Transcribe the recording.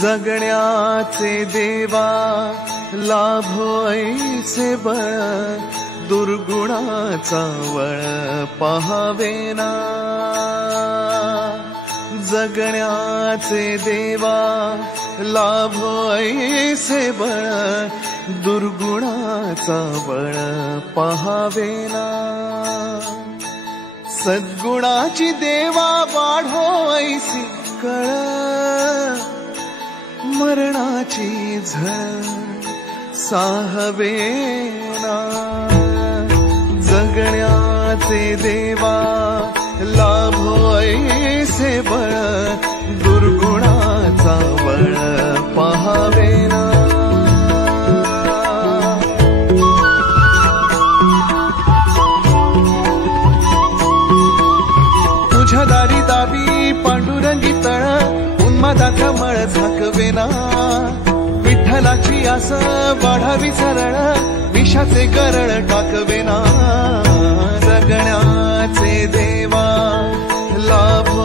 जगण्याचे देवा लाभो ऐसे बळ, दुर्गुणाचा वळ पहावेना। जगण्याचे देवा लाभो ऐसे बळ, दुर्गुणाचा बळ पहावेना। सद्गुणाची देवा वाढो ऐसी कळ, मरणाची झळ साहवेना। जगण्याचे देवा लाभो ऐसे बळ, दुर्गुणाचा बळ पहावेना। तुझ्या दारी दावी पांडुरंगी तळ, उन्मादाचा मळ झाकवेना। विठ्ठलाची आस वाढावी सरळ, विषाचे गरळ टाकवेना। जगण्याचे देवा लाभो